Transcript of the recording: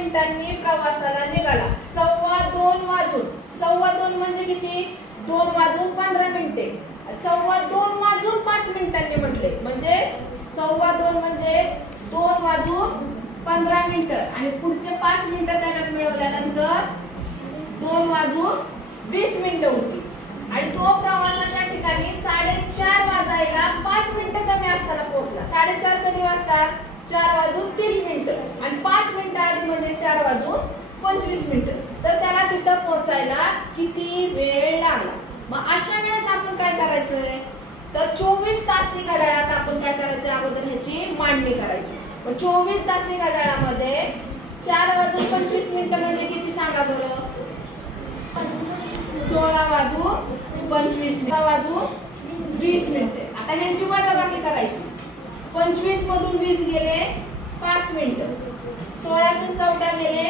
मिनिटांनी प्रवासाला निघाला. 2:15 वाजून. 2:15 म्हणजे किती? 2 वाजून 15 मिनिटे. 2:15 वाजून 5 मिनिटांनी म्हटले म्हणजे 2:15 म्हणजे 2 वाजून 15 मिनिटं आणि पुढचे 5 मिनिटं त्याच्यात मिळवल्यानंतर 2 वाजून 20 मिनिटं होती. आणि तो प्रवासाच्या ठिकाणी 4:30 वाजायला 5 मिनिटं कमी असताना पोहोचला. 4:30 कधी वाजतात? 4 वाजून 30 मिनिटं आणि 5 मिनिटं आधी म्हणजे 4 वाजून 25 मिनिटं. तर त्याला तिथं पोहोचायला किती वेळ लागला? मग अशा वेळेस आपण काय करायचंय? तर 24 तासी घड्याळात आपण काय करायचं? अगोदर ह्याची मांडणी करायची. मग 24 तासी घड्याळामध्ये 4 वाजून 25 मिनिटं म्हणजे किती सांगा बरं? 16 वाजून 25 वाजून 20 मिनिटे. आता ह्यांची वजाबाकी करायची. 25 मधून 20 गेले 5 मिनिटं. 16 तून 14 गेले